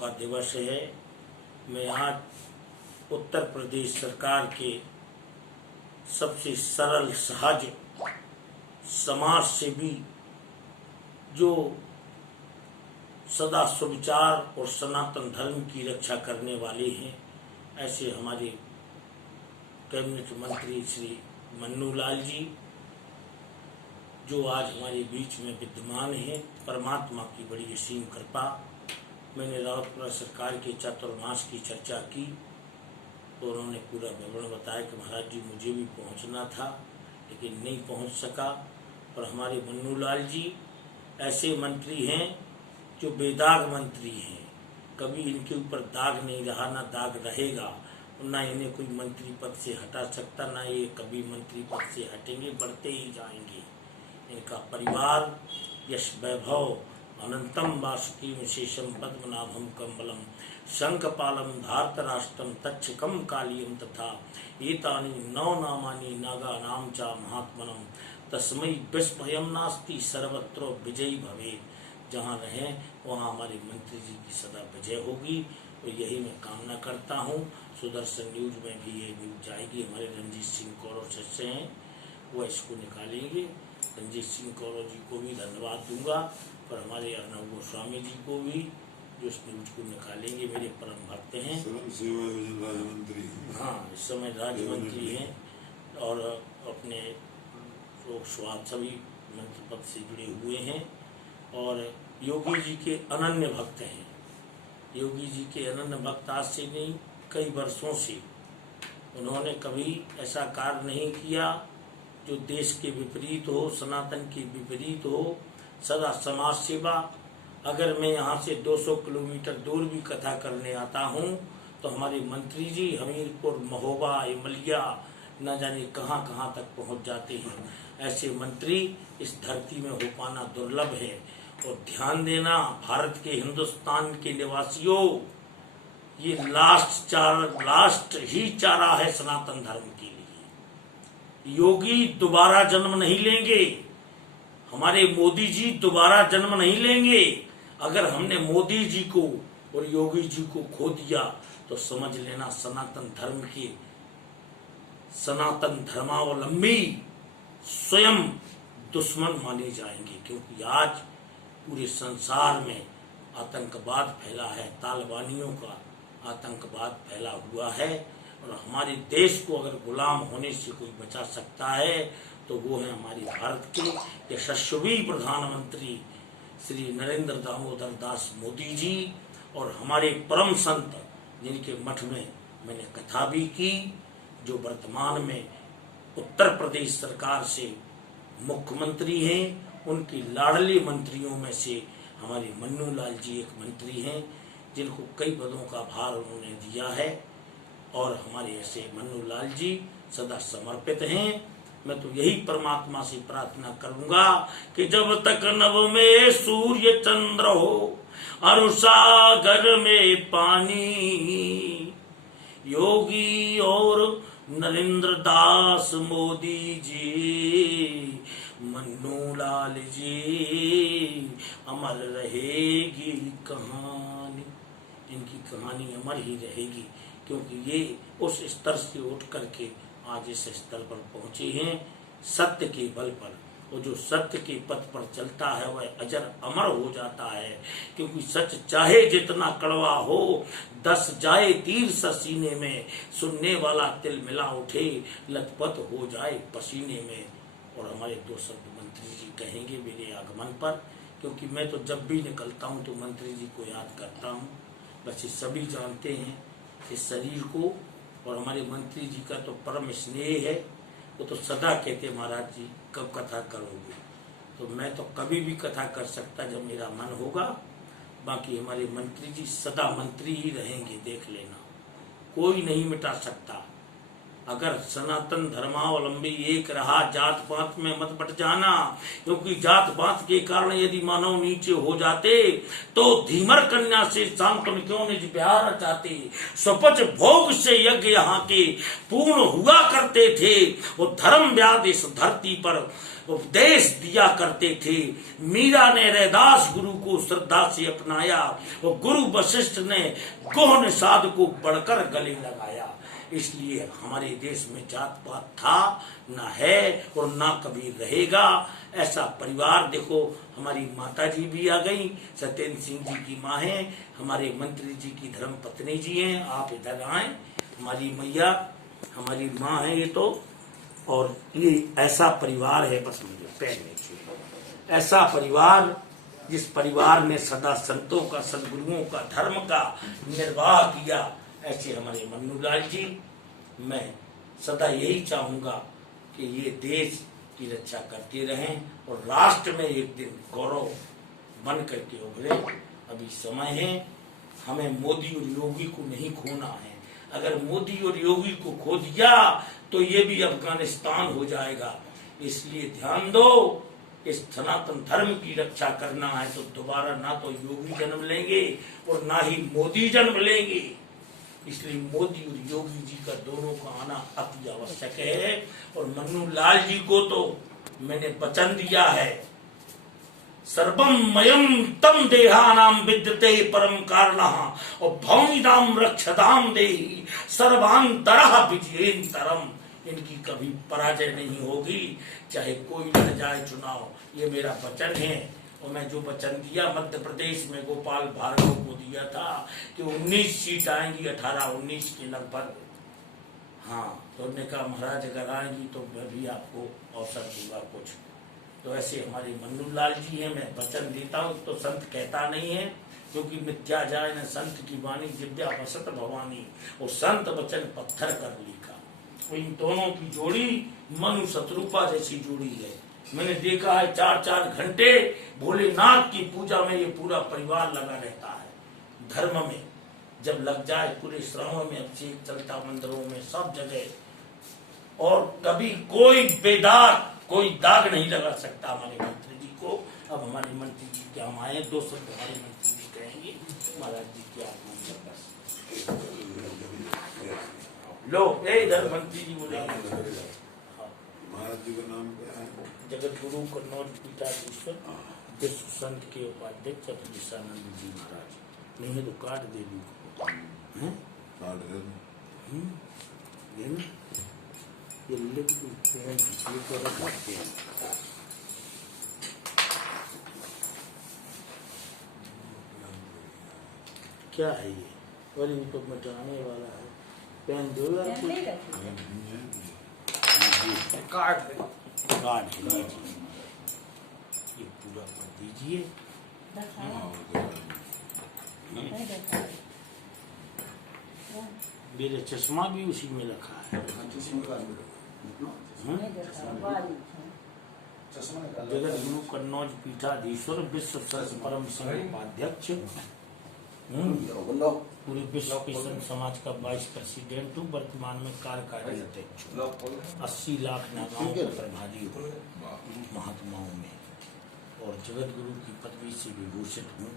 का दिवस है। मैं आज उत्तर प्रदेश सरकार के सबसे सरल, सहज, समाज सेवी, जो सदा सुविचार और सनातन धर्म की रक्षा करने वाले हैं, ऐसे हमारे कैबिनेट मंत्री श्री मन्नू लाल जी, जो आज हमारे बीच में विद्यमान हैं, परमात्मा की बड़ी असीम कृपा। मैंने रावतपुरा सरकार के चातुर्मास की चर्चा की तो उन्होंने पूरा विवरण बताया कि महाराज जी मुझे भी पहुंचना था लेकिन नहीं पहुंच सका। और हमारे मन्नू लाल जी ऐसे मंत्री हैं जो बेदाग मंत्री हैं, कभी इनके ऊपर दाग नहीं रहा, ना दाग रहेगा, ना इन्हें कोई मंत्री पद से हटा सकता, ना ये कभी मंत्री पद से हटेंगे, बढ़ते ही जाएंगे। इनका परिवार यश वैभव अनंतम वासुकी विशेषम पद्मनाभम कमलम शंखपालम धार्तराष्ट्रम तक्षकम कालियम तथा एतानि नौ नामानि नागा नाम चा महात्मनम तस्मै विस्मयम नास्ति सर्वत्र विजयी भवे। जहाँ रहें वहाँ हमारे मंत्री जी की सदा विजय होगी, तो यही मैं कामना करता हूँ। सुदर्शन न्यूज में भी ये न्यूज जाएगी। हमारे रंजीत सिंह कौरव सदस्य हैं, वो इसको निकालेंगे। रंजीत सिंह कौरव जी को भी धन्यवाद दूंगा और हमारे अर्नब गोस्वामी जी को भी, जो इस न्यूज को निकालेंगे, मेरे परम भक्त हैं। राज्य मंत्री, हाँ, इस समय राज्य मंत्री हैं और अपने लोक स्वास्थ्य सभी मंत्री पद से जुड़े हुए हैं और योगी जी के अनन्य भक्त हैं। योगी जी के अनन्य भक्त आज से नहीं, कई वर्षों से उन्होंने कभी ऐसा कार्य नहीं किया जो देश के विपरीत हो, सनातन के विपरीत हो। सदा समाज सेवा। अगर मैं यहाँ से 200 किलोमीटर दूर भी कथा करने आता हूँ तो हमारे मंत्री जी हमीरपुर, महोबा, इमलिया, न जाने कहाँ कहाँ तक पहुँच जाते हैं। ऐसे मंत्री इस धरती में हो पाना दुर्लभ है। और ध्यान देना, भारत के, हिंदुस्तान के निवासियों, ये लास्ट ही चारा है सनातन धर्म के लिए। योगी दोबारा जन्म नहीं लेंगे, हमारे मोदी जी दोबारा जन्म नहीं लेंगे। अगर हमने मोदी जी को और योगी जी को खो दिया तो समझ लेना सनातन धर्म के, सनातन धर्मावलंबी स्वयं दुश्मन माने जाएंगे। क्योंकि आज पूरे संसार में आतंकवाद फैला है, तालिबानियों का आतंकवाद फैला हुआ है। और हमारे देश को अगर गुलाम होने से कोई बचा सकता है तो वो है हमारे भारत के यशस्वी प्रधानमंत्री श्री नरेंद्र दामोदर दास मोदी जी और हमारे परम संत, जिनके मठ में मैंने कथा भी की, जो वर्तमान में उत्तर प्रदेश सरकार से मुख्यमंत्री हैं। उनकी लाडली मंत्रियों में से हमारे मन्नू लाल जी एक मंत्री हैं, जिनको कई पदों का भार उन्होंने दिया है। और हमारे ऐसे मन्नू लाल जी सदा समर्पित हैं। मैं तो यही परमात्मा से प्रार्थना करूंगा कि जब तक नभ में सूर्य चंद्र हो और सागर में पानी, योगी और नरेंद्र दास मोदी जी, मन्नू लाल जी, अमर रहेगी कहानी। इनकी कहानी अमर ही रहेगी, क्योंकि ये उस स्तर से उठ करके आज इस स्तर पर पहुंचे हैं सत्य के बल पर। और जो सत्य के पथ पर चलता है वह अजर अमर हो जाता है। क्योंकि सच चाहे जितना कड़वा हो, 10 जाए तीर सीने में, सुनने वाला तिल मिला उठे, लथपथ हो जाए पसीने में। और हमारे 2 शब्द मंत्री जी कहेंगे मेरे आगमन पर, क्योंकि मैं तो जब भी निकलता हूँ तो मंत्री जी को याद करता हूँ। बस ये सभी जानते हैं इस शरीर को, और हमारे मंत्री जी का तो परम स्नेह है। वो तो सदा कहते महाराज जी कब कथा करोगे, तो मैं तो कभी भी कथा कर सकता जब मेरा मन होगा। बाकी हमारे मंत्री जी सदा मंत्री ही रहेंगे, देख लेना, कोई नहीं मिटा सकता। अगर सनातन धर्मावलंबी एक रहा, जात पात में मत बट जाना। क्योंकि जात पात के कारण यदि मानव नीचे हो जाते तो धीमर कन्या से शांतन क्यों निज प्यार चाहते। स्वपच भोग से यज्ञ यहाँ के पूर्ण हुआ करते थे। वो धर्म व्याध इस धरती पर उपदेश दिया करते थे। मीरा ने रैदास गुरु को श्रद्धा से अपनाया और गुरु वशिष्ठ ने गोह निषाद को बढ़कर गले लगाया। इसलिए हमारे देश में जात पात था ना है और ना कभी रहेगा। ऐसा परिवार देखो, हमारी माता जी भी आ गई, सत्येंद्र सिंह जी की माँ है, हमारे मंत्री जी की धर्म पत्नी जी हैं, आप इधर आए, हमारी मैया हमारी माँ है ये तो। और ये ऐसा परिवार है, बस मुझे पहले चाहिए ऐसा परिवार जिस परिवार ने सदा संतों का, सदगुरुओं का, धर्म का निर्वाह किया। ऐसे हमारे मन्नूलाल जी, मैं सदा यही चाहूंगा कि ये देश की रक्षा करते रहें और राष्ट्र में एक दिन गौरव बन करके उभरे। अभी समय है, हमें मोदी और योगी को नहीं खोना है। अगर मोदी और योगी को खो दिया तो ये भी अफगानिस्तान हो जाएगा। इसलिए ध्यान दो, इस सनातन धर्म की रक्षा करना है तो दोबारा ना तो योगी जन्म लेंगे और ना ही मोदी जन्म लेंगे। इसलिए मोदी और योगी जी का दोनों का आना अति आवश्यक है। और मन्नूलाल जी को तो मैंने वचन दिया है, सर्वम मयम तम देहानाम विद्यते परम कारणः और भौमिदाम रक्षदाम देहि सर्वांतरः विजयेंतरम। इनकी कभी पराजय नहीं होगी, चाहे कोई लड़ जाए चुनाव। ये मेरा वचन है। और मैं जो वचन दिया मध्य प्रदेश में गोपाल भार्गव को दिया था कि 19 सीट आएंगी, 18-19 के लगभग। हाँ, तो उन्होंने कहा महाराज अगर आएंगी तो मैं भी आपको अवसर दूंगा कुछ। तो ऐसे हमारे मन्नूलाल जी हैं, मैं वचन देता हूँ तो संत कहता नहीं है, क्योंकि मिथ्या जाए न संत की वाणी दिव्या वसत भवानी। और संत वचन पत्थर कर लिखा। इन दोनों की जोड़ी मनु शत्रुपा जैसी जोड़ी है। मैंने देखा है 4-4 घंटे भोलेनाथ की पूजा में ये पूरा परिवार लगा रहता है। धर्म में जब लग जाए पूरे श्रावण में अभिषेक चलता, मंदिरों में सब जगह। और कभी कोई बेदाग, कोई दाग नहीं लगा सकता हमारे मंत्री जी को। अब हमारे मंत्री जी क्या हम आए, 2 शब्द हमारे मंत्री जी कहेंगे। महाराज जी क्या लो इधर मंत्री जी बोले। महाराज जी का नाम क्या है? जगत गुरु कन्नौज पीठाधीश्वर विश्व संत के उपाध्यक्ष अखिलेशानंद जी महाराज। नहीं है तो काट दे दी, काट दे ये ना, ये लिख तो रखते हैं। क्या है ये? और इनको मिटाने वाला है। पेन दो यार, काट लीजिए, ये पूरा कर दीजिए। मेरे चश्मा भी उसी में रखा है। जगत गुरु कन्नौज पीठाधीश्वर विश्व संत परम संघ उपाध्यक्ष, पूरे विश्व क्रिश्चियन समाज का वाइस प्रेसिडेंट हूँ, वर्तमान में कार्यकारी अध्यक्ष हूँ। 80 लाख नागाओं का प्रभारी हूँ महात्माओं में, और जगत गुरु की पदवी से विभूषित हूँ।